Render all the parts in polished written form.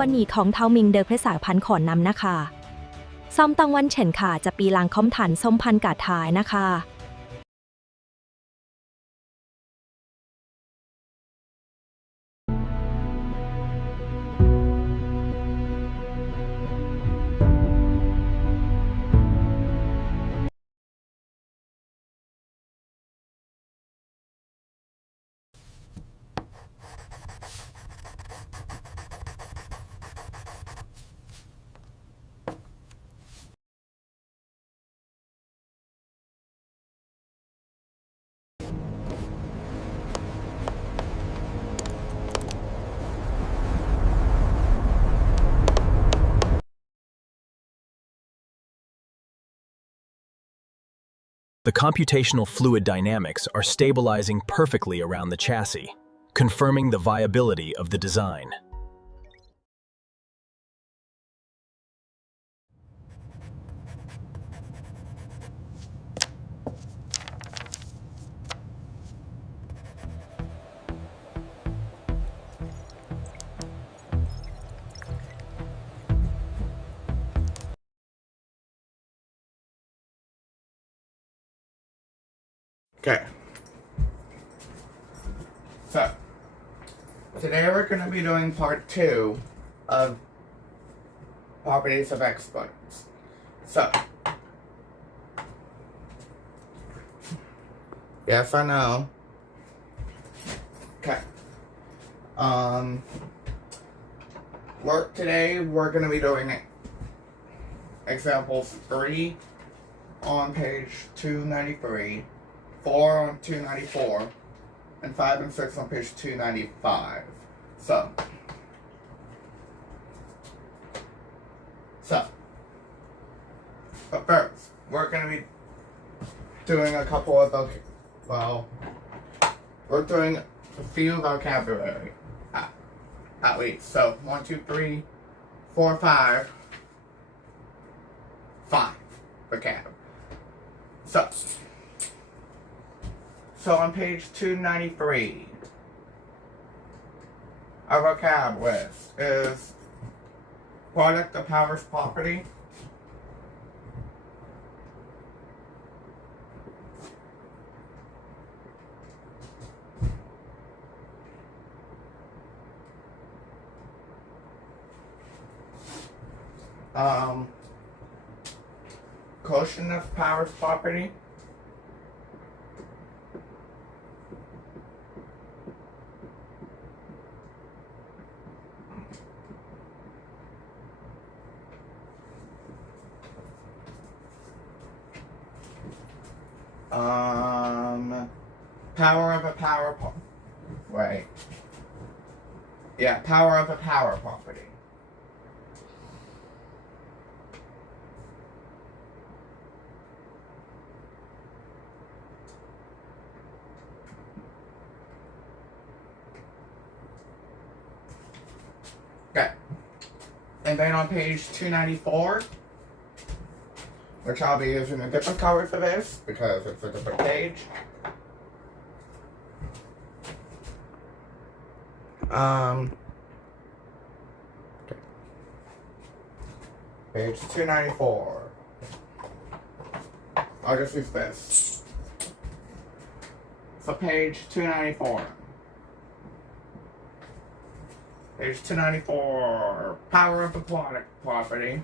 วันนี้ของเทามิงเดอเพศาพันธ์ขอนนำนะคะซ้อมตังวันเฉินค่ะจะปีลางคอมถันส้มพันกาดท้ายนะคะ The computational fluid dynamics are stabilizing perfectly around the chassis, confirming the viability of the design. Okay. So, today we're going to be doing part 2 of properties of exponents. So, yes, I know. Okay. Today we're going to be doing examples 3 on page 293. 4 on 294, and 5 and 6 on page 295. So, but first, we're going to be doing a couple of, we're doing a few vocabulary, at least. So, 1, 2, 3, 4, 5 vocab. So on page 293, our vocab list is product of powers property, quotient of powers property, power of a power power of a power property. Okay. And then on page 294, which I'll be using a different color for this because it's a different page. Page 294. I'll just use this. So page 294. Page 294, power of a product property.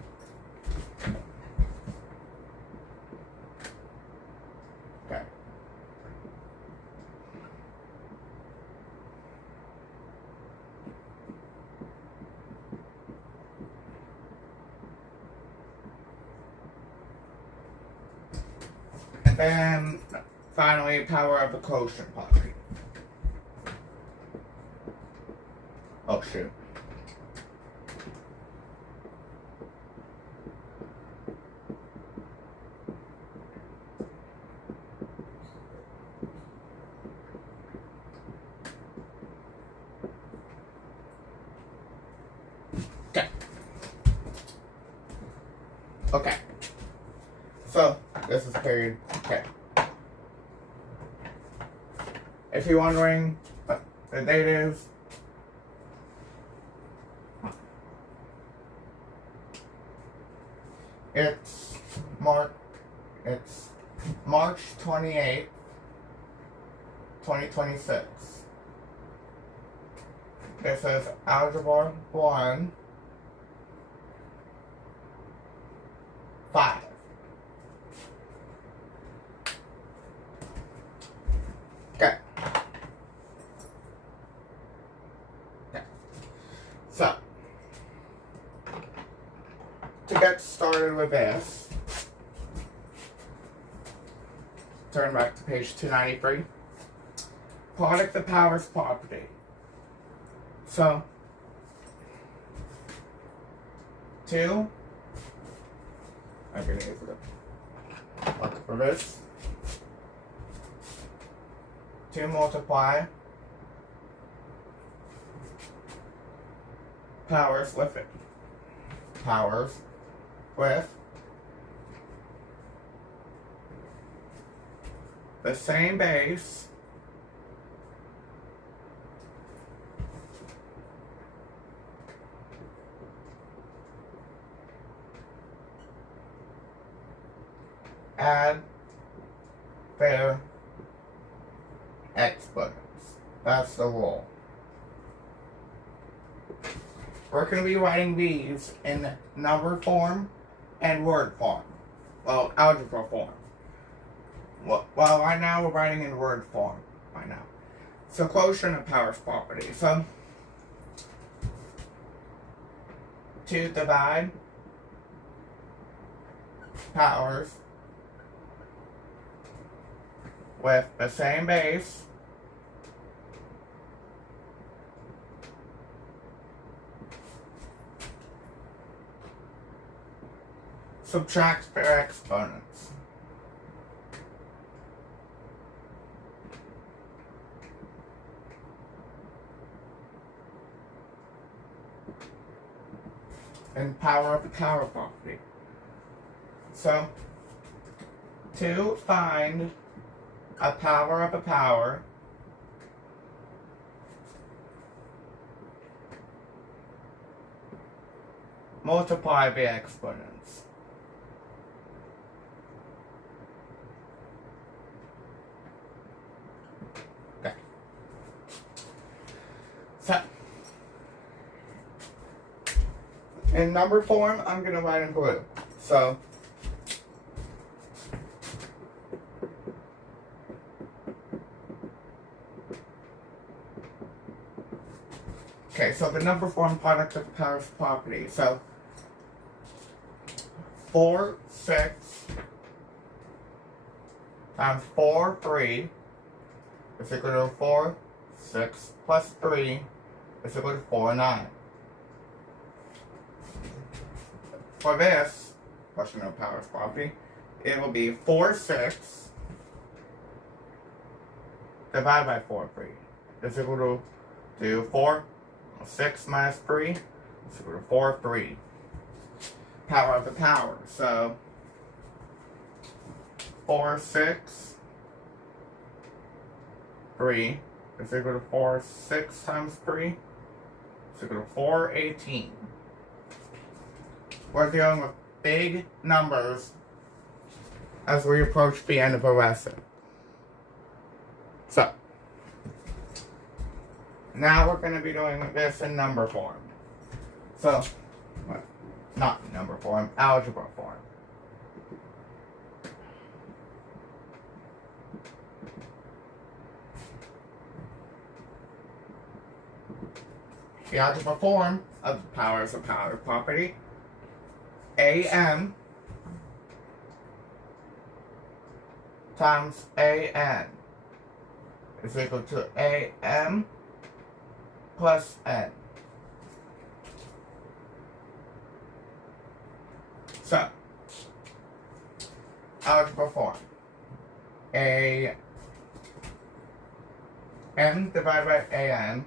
Okay. And then, finally, power of a quotient property. Oh, shoot. Okay. So, this is period. Okay. If you're wondering what the date is, 28, 2026. This is Algebra 1, 5. Okay. So, to get started with this, turn back to page 293. Product of powers property. So, 2, I'm going to use it. Look for this. 2 multiply powers with it. Powers with the same base add their exponents. That's the rule. We're going to be writing these in number form and word form. Well, algebra form. Well, right now we're writing in word form. Right now. So, quotient of powers property. So, 2 divide powers with the same base subtract their exponents. And power of the power property. So, to find a power of a power, multiply the exponents. Okay. So, in number form, I'm going to write in blue. So, okay, so the number form product of the powers property. So, 4, 6 times 4, 3 is equal to 4, 6 plus 3 is equal to 4, 9. For this question of powers property, it will be 4, 6 divided by 4, 3 is equal to 4, 6 minus 3 is equal to 4, 3. Power of the power. So, 4, 6, 3 is equal to 4, 6 times 3 is equal to 4, 18. We're dealing with big numbers as we approach the end of a lesson. So, now we're going to be doing this in number form. So, not number form, algebra form. The algebra form of the powers of power property, AM times AN is equal to AM plus N. So, algebra form. A N divided by AN,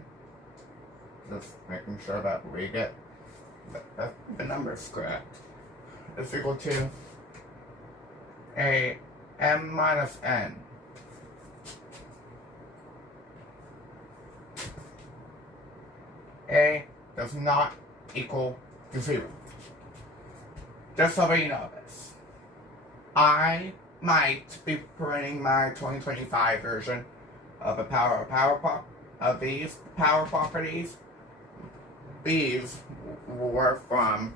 just making sure that we get the numbers correct, is equal to a M minus N. A does not equal to 0. Just so you know this. I might be printing my 2025 version of of these power properties. These were from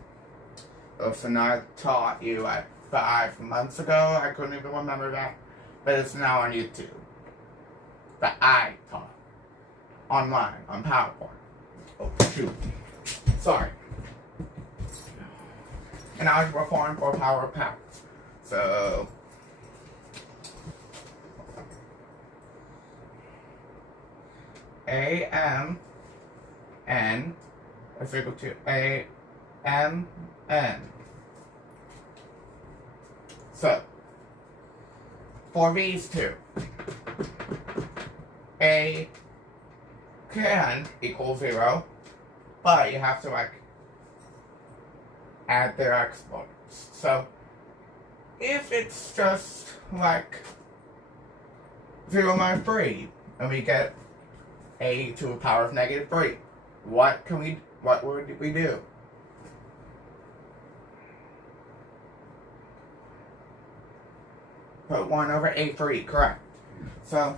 something I taught you like 5 months ago. I couldn't even remember that, but it's now on YouTube. That I taught online on PowerPoint. Oh shoot! Sorry. An algebra form for power of powers. So AMN is equal to AMN. So for these two, A can equal 0, but you have to like add their exponents. So if it's just like 0 minus 3, and we get a to the power of negative 3, what would we do? Put 1 over a3, correct. So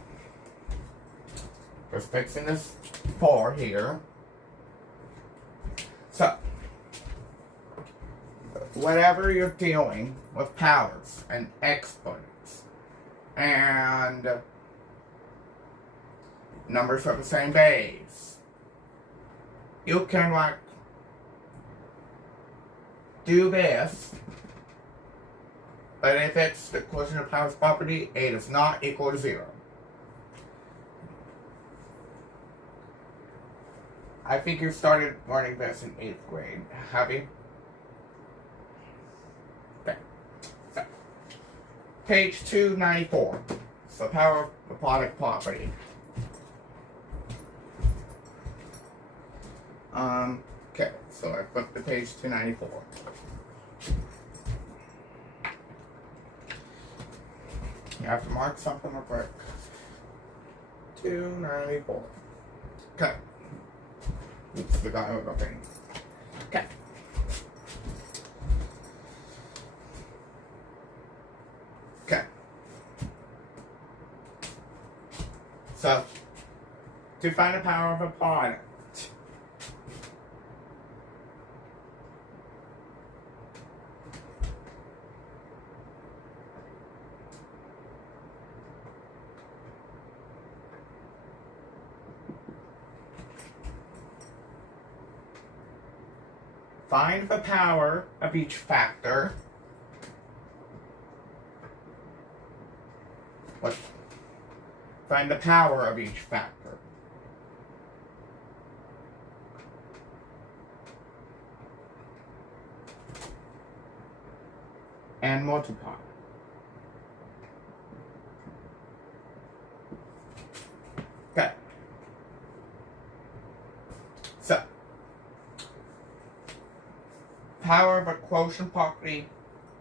just fixing this 4 here. So whatever you're dealing with powers and exponents and numbers of the same base, you can like do this, but if it's the quotient of powers property, A does not equal to 0. I think you started learning this in 8th grade, have you? Okay. So, page 294. So, power of the product property. Okay, so I flipped to page 294. You have to mark something real quick. 294. Okay. Oops, the guy was looking. Okay. Okay. So, to find the power of a product, find the power of each factor. What? Find the power of each factor. And multiply. Okay. So, power of a quotient property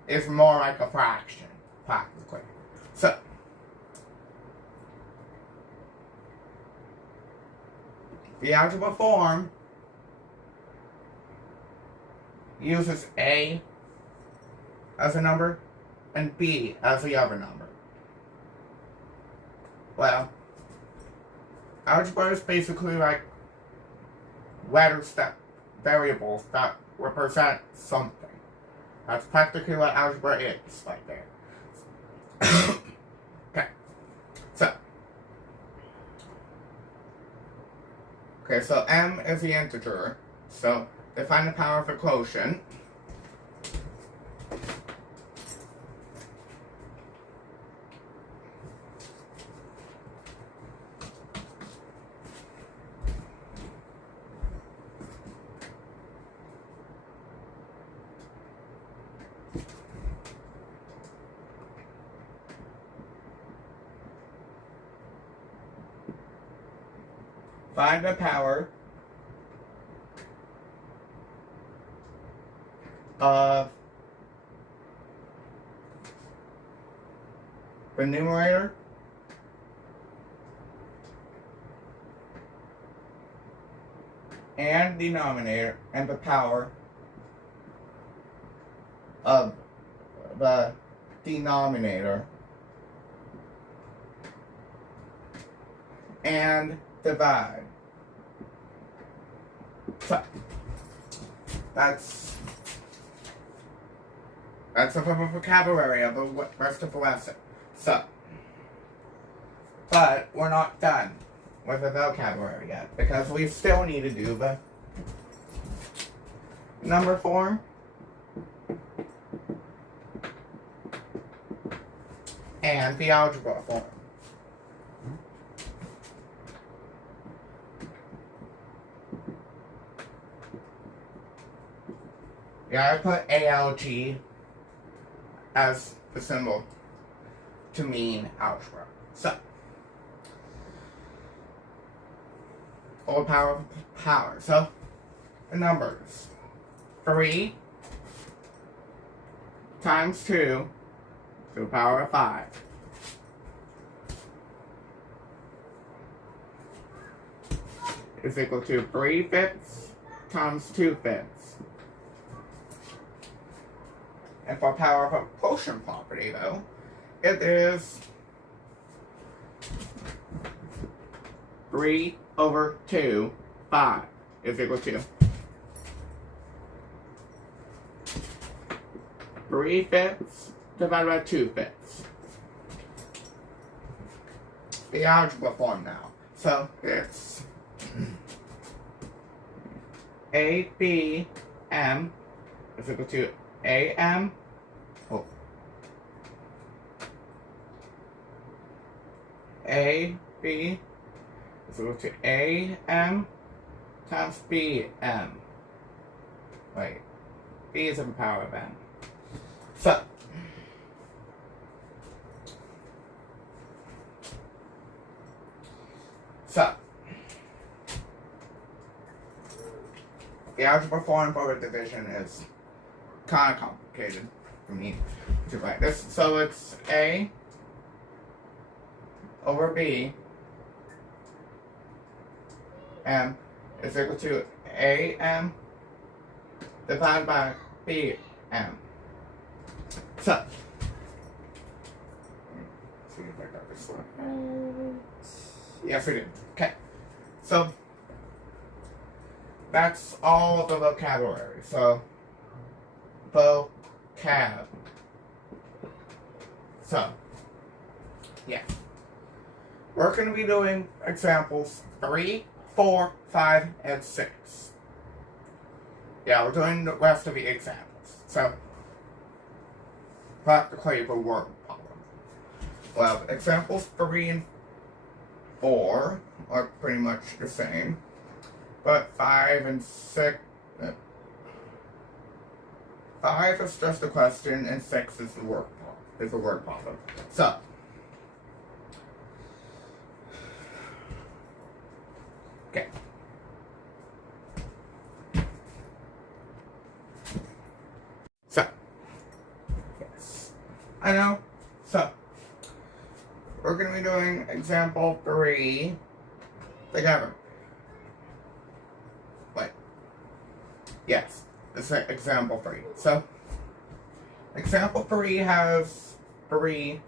is more like a fraction, practically. So, the algebra form uses A as a number and B as the other number. Well, algebra is basically like letters that variables that represent something. That's practically what algebra is, right there. Okay. So m is the integer. So to find the power of a quotient, find the power of the numerator and denominator and the power of the denominator and divide. So, that's the vocabulary of the rest of the lesson. So, but we're not done with the vocabulary yet, because we still need to do the number form and the algebra form. Yeah, I put ALG as the symbol to mean algebra. So, full power of power. So, the numbers. 3 times 2 to the power of 5. Is equal to 3/5 times 2/5. And for power of a quotient property, though, it is 3/2, 5 is equal to 3/5 divided by 2/5. The algebra form now. So it's ABM is equal to AM. AB is equal to AM times BM. Wait, B is in the power of M. So, the algebra form for the division is kind of complicated for me to write this. So it's A over B M is equal to AM divided by BM. So, let's see if I got this one. Yes, we did. Okay. So, that's all of the vocabulary. So, vocab. So, yeah. We're going to be doing examples 3, 4, 5, and 6. Yeah, we're doing the rest of the examples. So, practically the word problem. Well, examples 3 and 4 are pretty much the same. But 5 and 6... 5 is just a question, and 6 is the word problem. So, okay. So, yes. I know. So, we're going to be doing example 3 together. Wait. Yes, this is example 3. So, example 3 has 3.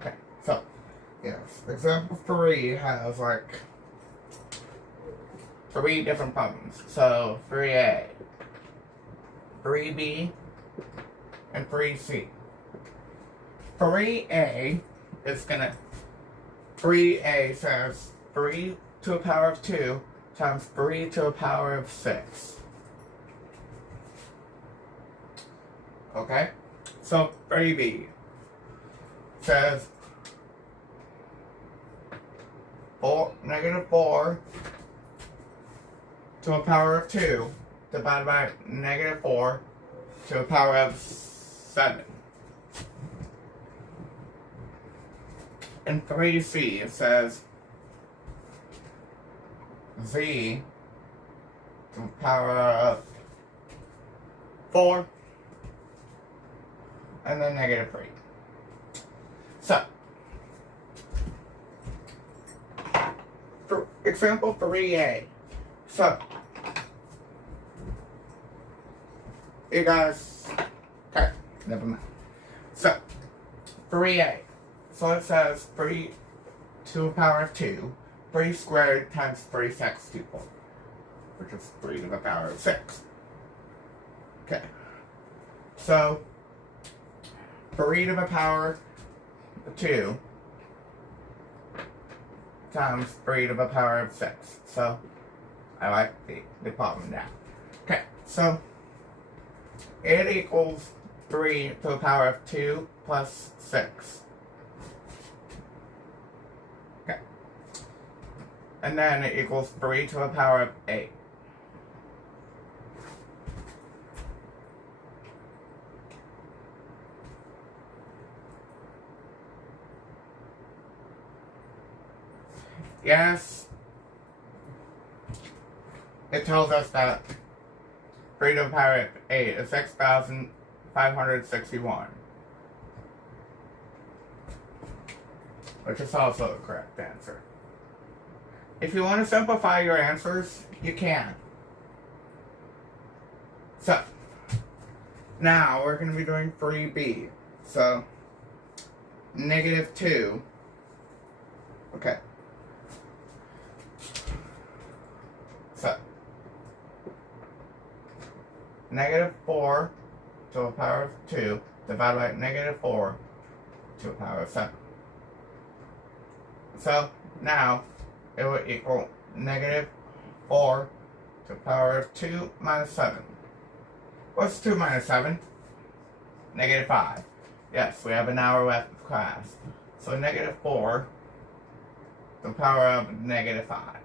Okay, so, yes, example 3 has like 3 different problems. So, 3A, 3B, and 3C. 3A is gonna, 3A says 3 to the power of 2 times 3 to the power of 6. Okay? So 3B says negative 4 to the power of 2 divided by negative 4 to the power of 7. In 3C, it says Z to the power of 4 and then negative 3. So, for example 3A. So, you guys, okay, never mind. So, 3A. So it says 3 to the power of 2, 3 squared times 3 sextuple, which is 3 to the power of 6. Okay. So, 3 to the power of 2 times 3 to the power of 6. So, I like the problem now. Okay, so it equals 3 to the power of 2 plus 6. Okay. And then it equals 3 to the power of 8. Yes, it tells us that 3 to the power of 8 is 6,561. Which is also the correct answer. If you want to simplify your answers, you can. So, now we're going to be doing 3b. So, -2. Okay. So, -4 to the power of 2 divided by -4 to the power of 7. So, now it will equal -4 to the power of 2 minus 7. What's 2 minus 7? -5. Yes, we have an hour left of class. So, -4 to the power of -5.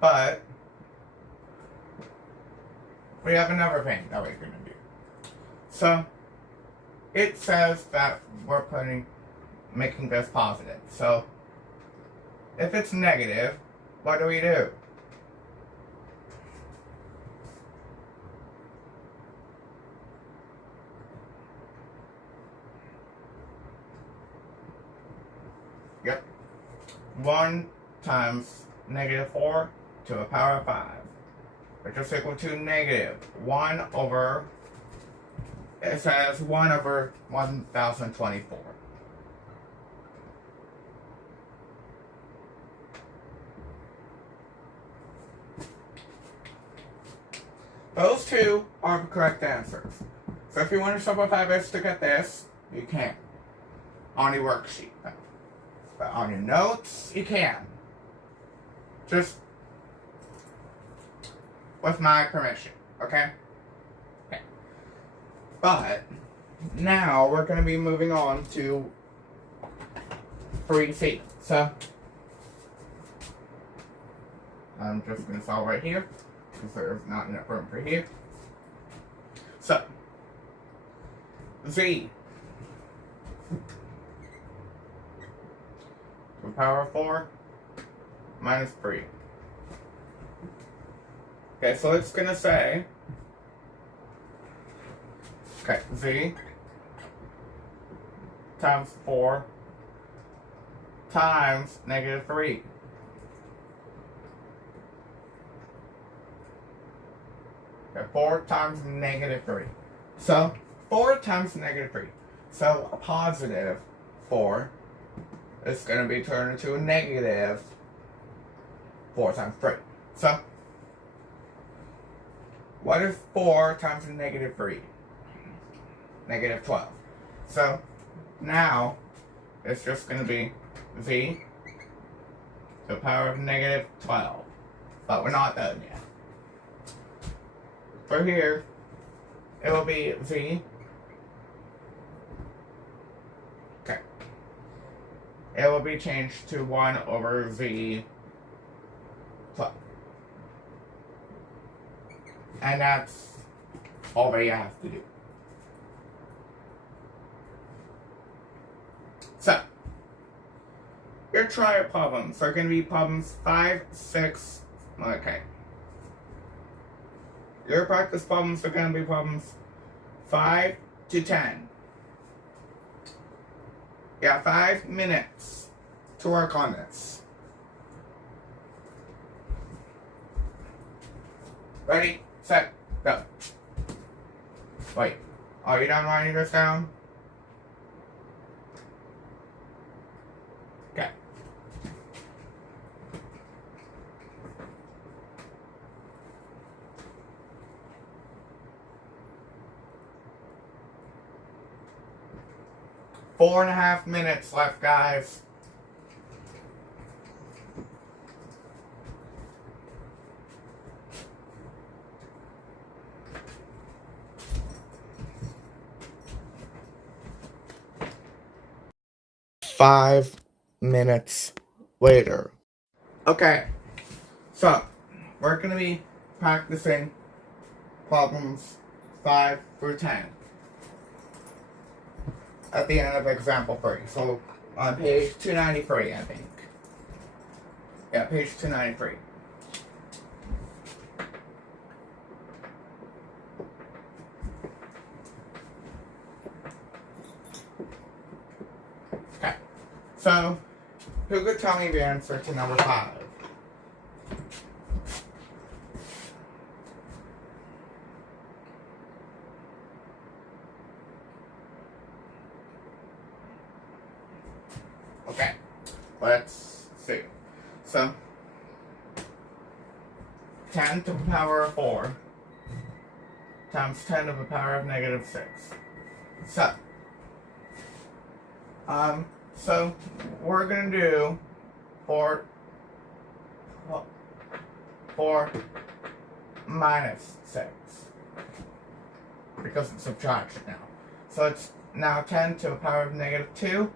But we have another thing that we're going to do. So it says that we're making this positive. So if it's negative, what do we do? Yep. 1 times -4 to the power of 5, which is equal to -1 over, it says 1 over 1024. Those two are the correct answers. So if you want to simplify this to get this, you can. On your worksheet. But on your notes, you can. Just with my permission, okay? Okay. But now we're going to be moving on to 3C. So I'm just going to solve right here because there's not enough room for here. So Z to the power of 4 minus 3. Okay, so it's gonna say, okay, Z times 4 times -3. Okay, 4 times -3. So 4 times -3. So a positive 4 is going to be turned into a -4 times 3. So what is 4 times -3? -12. So now it's just going to be Z to the power of -12. But we're not done yet. For here, it will be Z. Okay. It will be changed to 1 over Z 12. And that's all that you have to do. So, your triad problems are going to be problems 5, 6, okay. Your practice problems are going to be problems 5 to 10. You have 5 minutes to work on this. Ready, set, go. Wait, are you done writing this down? Okay. Four and a half minutes left, guys. Five minutes later. Okay, so we're going to be practicing problems 5 through 10 at the end of example 3. So on page 293, I think. Yeah, page 293. Okay, so who could tell me the answer to number 5? Okay, let's see. So, 10 to the power of 4 times 10 to the power of negative 6. So we're going to do 4 minus 6 because it's subtraction now. So it's now 10 to the power of negative 2,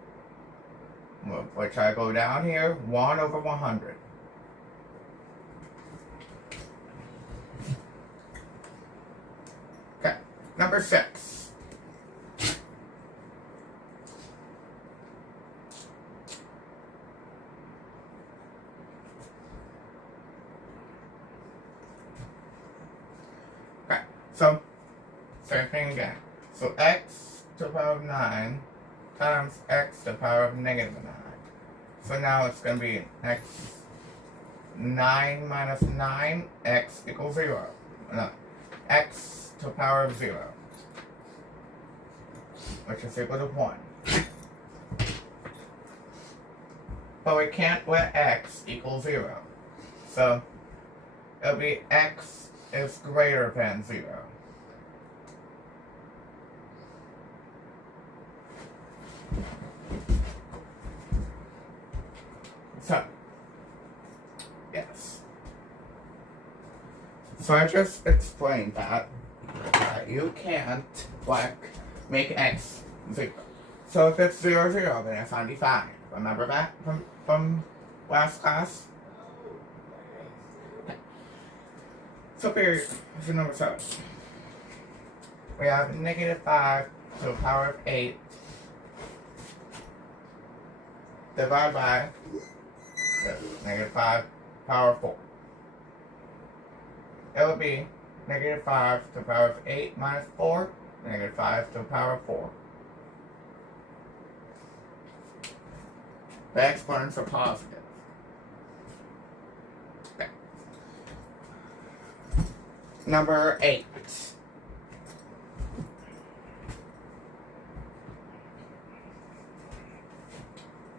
which I go down here, 1 over 100. Okay, number 6. Okay, so same thing again. So x to the power of 9 times x to the power of negative 9. So now it's going to be x 9 minus 9, x equals 0. No, x to the power of 0, which is equal to 1. But we can't let x equal 0. So it'll be x is greater than 0. So, yes. So I just explained that you can't, like, make x 0. So if it's 0, 0, then it's 95. Remember that from last class? Okay. So here is number 7. We have negative 5 to the power of 8 divided by negative 5 power of 4. It would be negative 5 to the power of 8 minus 4, negative 5 to the power of 4. The exponents are positive. Okay. Number 8.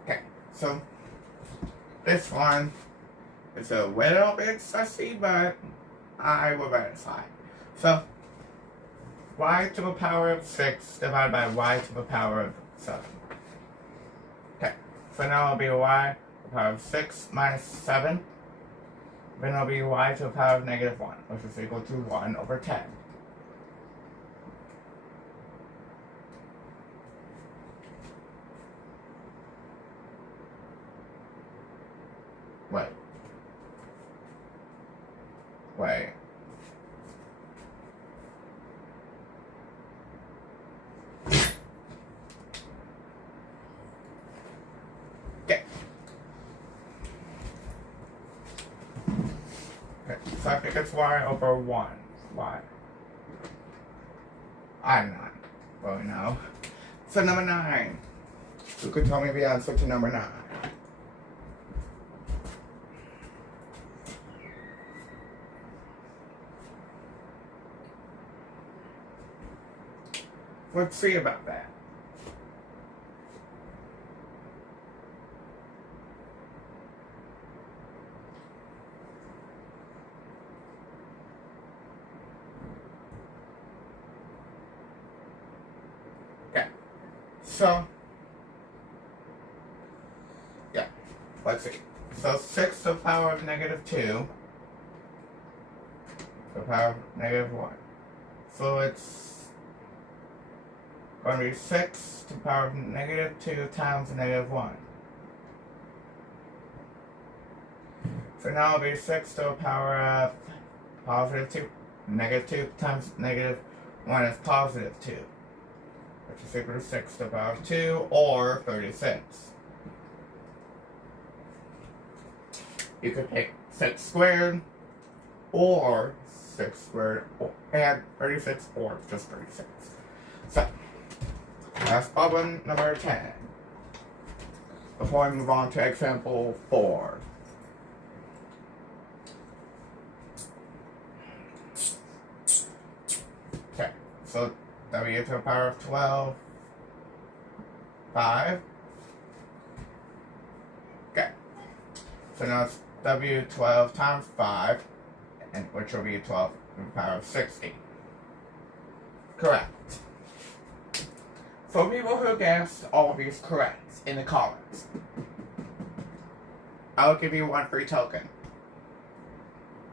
Okay, so this one is a little bit sussy, but I will let it slide. So, y to the power of 6 divided by y to the power of 7. Okay, so now it'll be y to the power of 6 minus 7. Then it'll be y to the power of negative 1, which is equal to 1 over 10. Wait. Okay. Okay, so I think it's y over 1. Y. I'm not really know. So number 9. Who could tell me the answer to number 9? let's see about that. Okay, so, yeah, let's see. So 6 to the power of negative 2 to the power of negative 1. So it's going to be 6 to the power of negative 2 times negative 1. So now it'll be 6 to the power of positive 2. Negative 2 times negative 1 is positive 2. Which is equal to 6 to the power of 2, or 36. You could take 6 squared, or 6 squared, and 36, or just 36. So, that's problem number 10. Before I move on to example 4. Okay, so w to the power of 12, 5. Okay, so now it's w12 times 5, and which will be 12 to the power of 60. Correct. For people who guessed all of these correct in the comments, I'll give you 1 free token.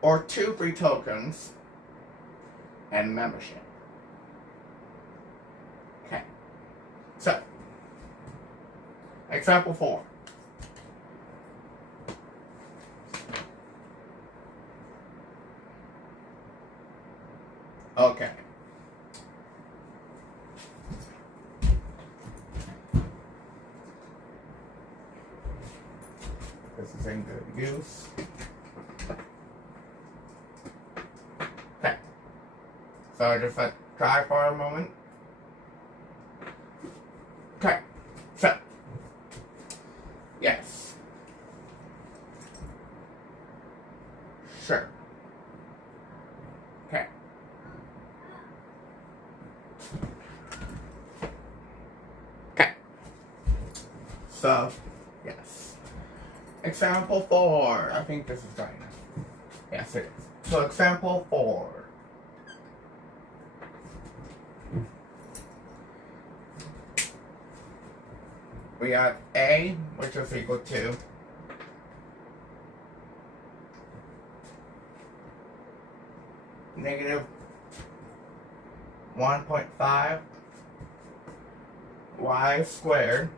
Or 2 free tokens and membership. Okay. So, example 4. Okay. This is in good use. Okay. So I just let try for a moment. Okay. So. Yes. Sure. Okay. Okay. So, yes. Example 4. I think this is right now. Yes, it is. So, example 4. We have A, which is equal to negative 1.5 y squared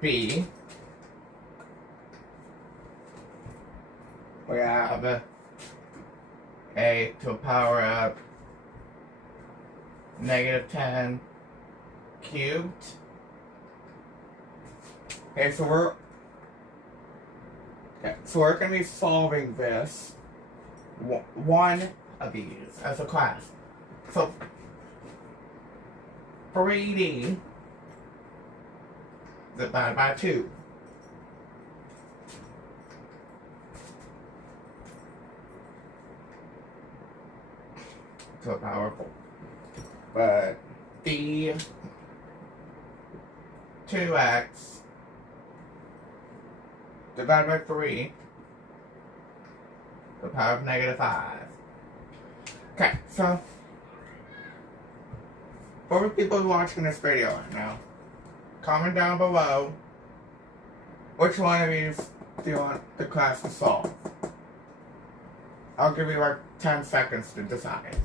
B. We have a to the power of negative 10 cubed. Okay, so we're going to be solving this one of these as a class. So 3D divided by 2. To the power of 4. But D 2x divided by 3 to the power of negative 5. Okay, so for the people watching this video right now, comment down below which one of these do you want the class to solve. I'll give you like 10 seconds to decide.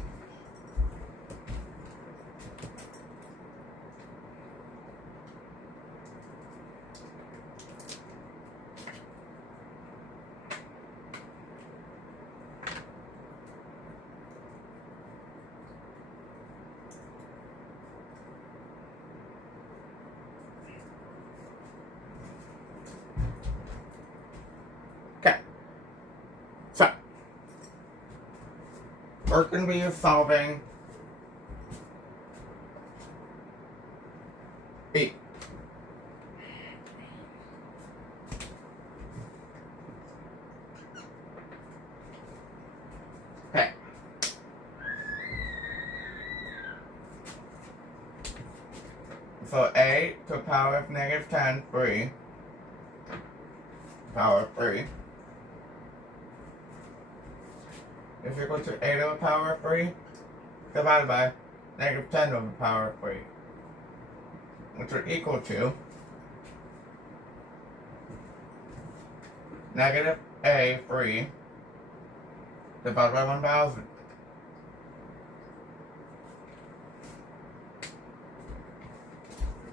Okay, so we're going to be solving B. So a to the power of negative 10, 3, power of 3, is equal to a to the power of 3 divided by negative 10 to the power of 3, which are equal to negative a 3 divided by 1000.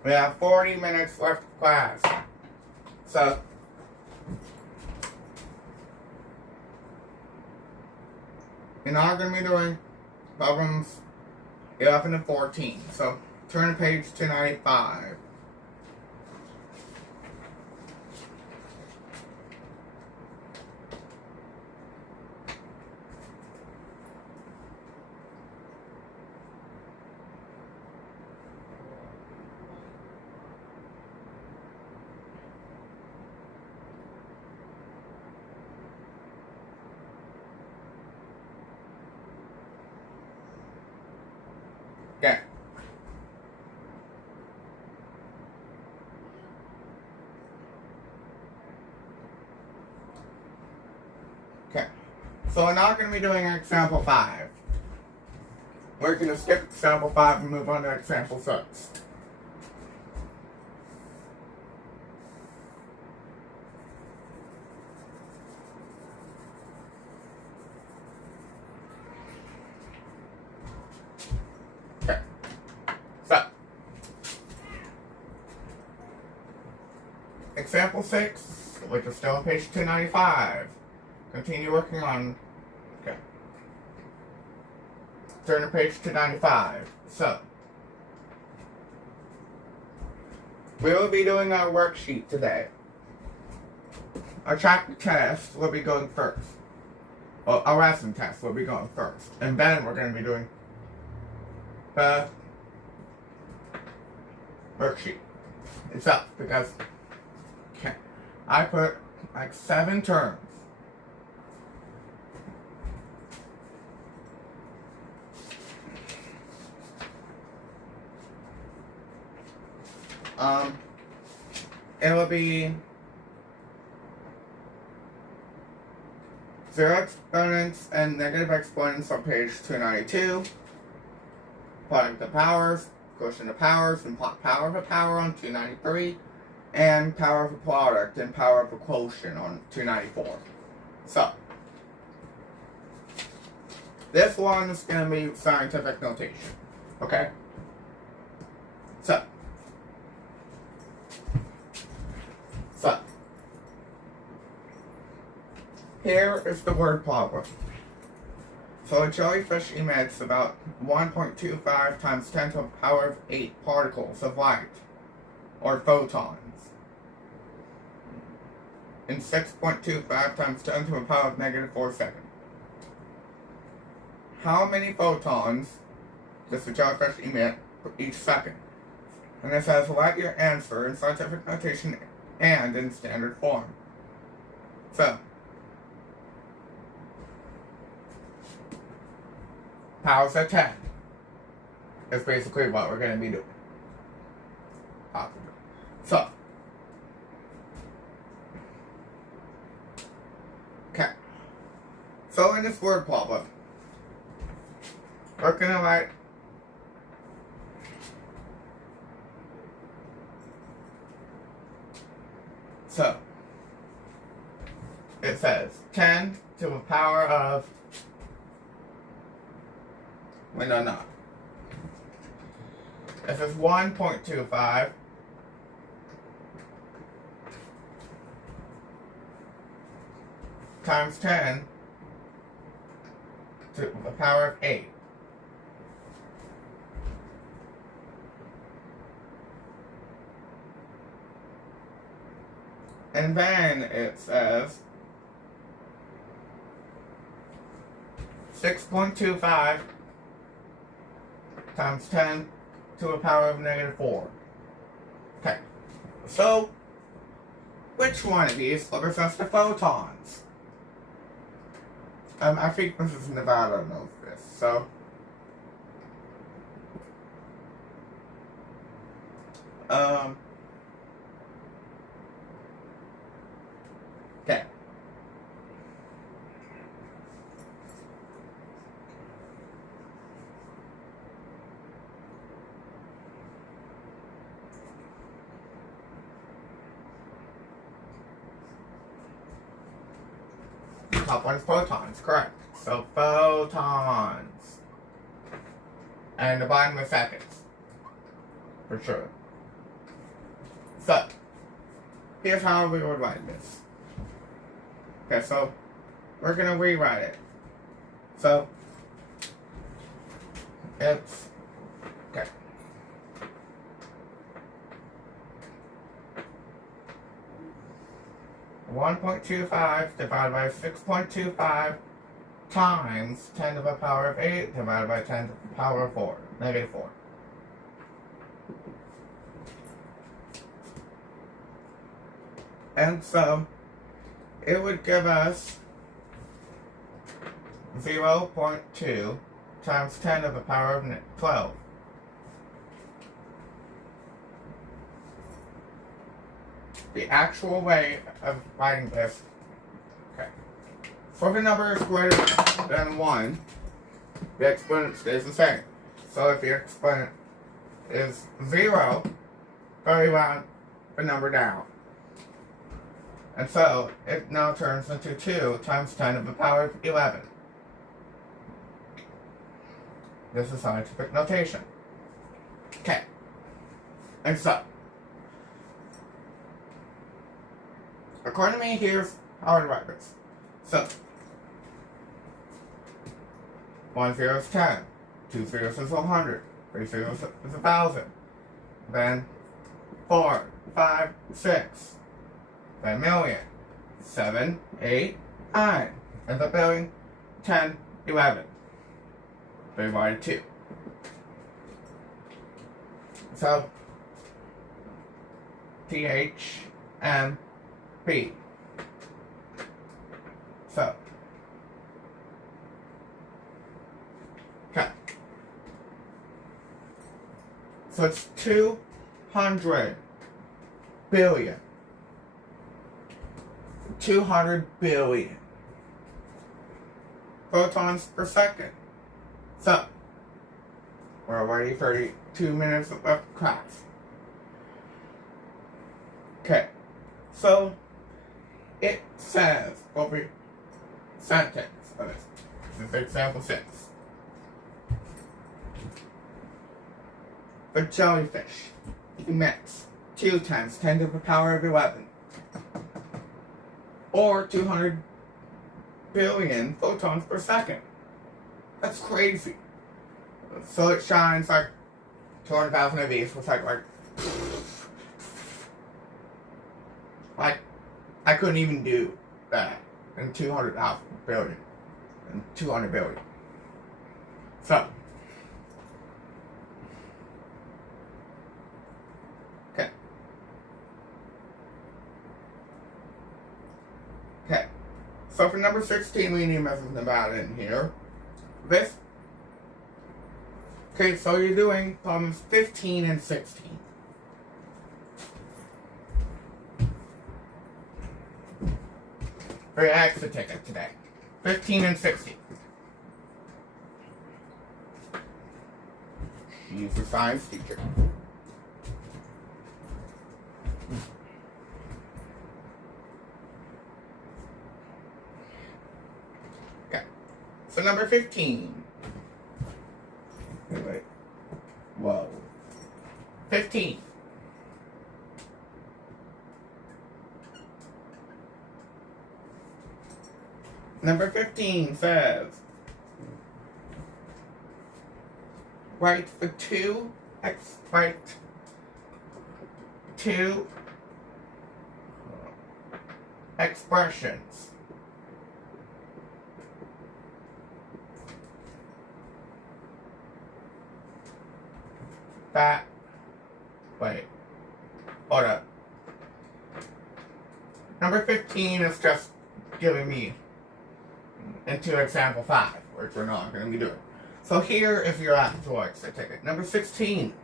We have 40 minutes left of class. So, we're now going to be doing problems 11 and 14. So, turn to page 295. Okay. Okay. So we're not going to be doing example 5. We're going to skip example 5 and move on to example 6. Okay. So, example 6, which is still on page 295. Continue working on. Okay. Turn to page 295. So, we will be doing our worksheet today. Our chapter test will be going first. Well, our lesson test will be going first. And then we're going to be doing the worksheet itself. Because I put like 7 terms. It will be 0 exponents and negative exponents on page 292. Plotting the powers, quotient of powers, and plot power of a power on 293. And power of a product and power of a quotient on 294. So, this one is going to be scientific notation. Okay? So, here is the word problem. So a jellyfish emits about 1.25 times 10 to the power of 8 particles of light, or photons, in 6.25 times 10 to the power of negative 4 seconds. How many photons does the jellyfish emit each second? And this has write your answer in scientific notation and in standard form. So, powers of 10 is basically what we're going to be doing. So, okay. So in this word problem, we're going to write so it says 10 to the power of no. This is 1.25 times 10 to the power of 8. And then it says 6.25 times 10 to the power of negative 4. Okay, so which one of these represents the photons? I think Mrs. Nevada knows this, so Okay. Top one is photons, correct. So photons. And the bottom is seconds. For sure. So, here's how we would write this. Okay, so we're gonna rewrite it. So it's okay. (1.25) divided by 6.25 times 10 to the power of 8 divided by 10 to the power of 4, negative 4. And so it would give us 0.2 times 10 to the power of 12. The actual way of writing this, okay. For the number is greater than 1, the exponent stays the same. So if the exponent is 0, very round the number down. And so it now turns into 2 times 10 to the power of 11. This is scientific notation. Okay. And so, according to me, here's how I write this. So, 1 0 is 10, 2 zeros is 100, 3 zeros is 1,000, then 4, 5, 6, then million, 7, 8, 9, ends up being 10, 11. Divided 2. So, THMB. So, okay. So it's 200 billion. 200 billion photons per second. So, we're already 32 minutes left of class. Okay, so it says over sentence. This is example 6. The jellyfish emits 2 times 10 to the power of 11, or 200 billion photons per second. That's crazy. So it shines like 200,000 of these, which like I couldn't even do that in 200,000 billion and 200 billion. So okay. Okay. So for number 16, we need to mess something about it in here. This. Okay, so you're doing problems 15 and 16. Very extra ticket today. 15 and 16. She's the science teacher. Okay. So number 15. Wait. Whoa. 15. Number 15 says, write the two expressions that, wait, hold up. Number 15 is just giving me into example 5, which we're not going to be doing. So here is your actual extra ticket. Number 16.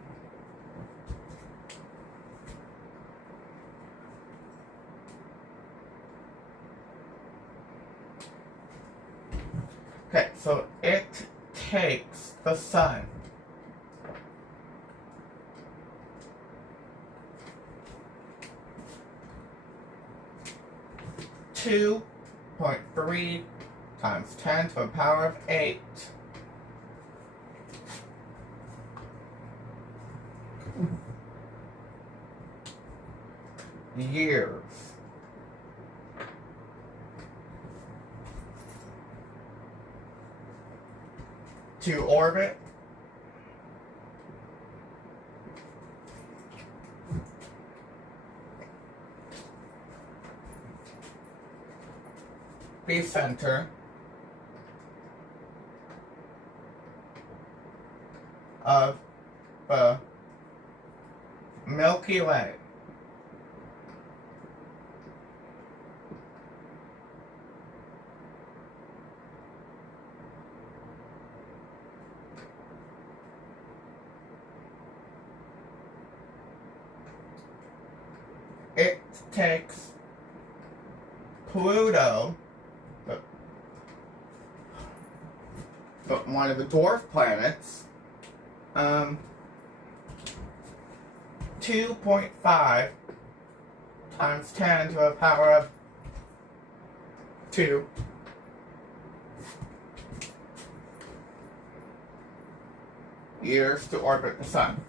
So it takes the sun. Two 0.3 times 10 to the power of 8 years to orbit the center of the Milky Way. It takes Pluto, but one of the dwarf planets, 2.5 times 10 to the power of 2 years to orbit the sun.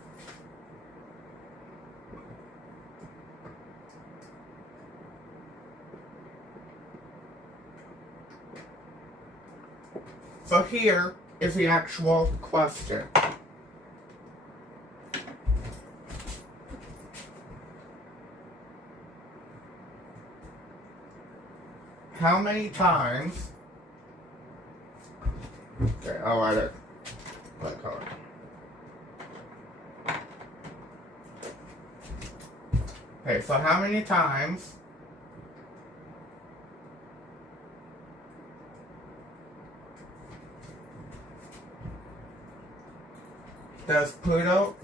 So here is the actual question. How many times? Okay, I'll write it black color. Okay, so how many times does Pluto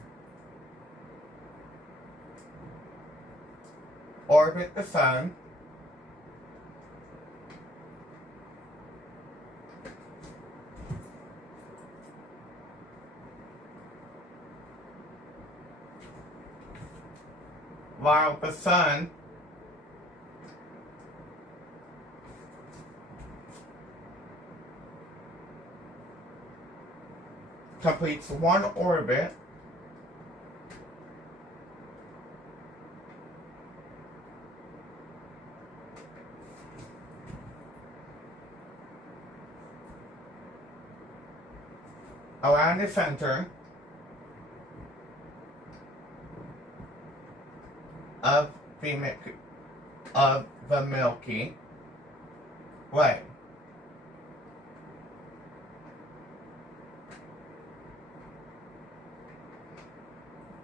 orbit the sun while the sun completes one orbit around the center of the Milky Way.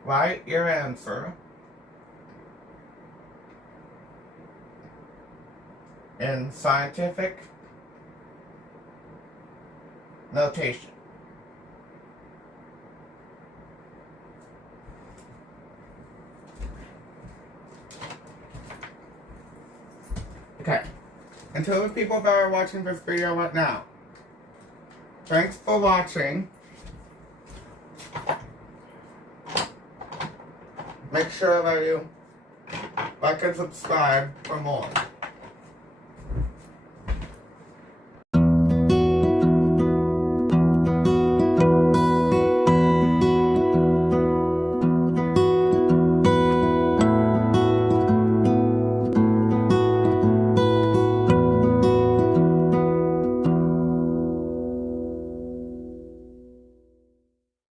Write your answer in scientific notation. Okay, and to the people that are watching this video right now, thanks for watching. Make sure that you like and subscribe for more.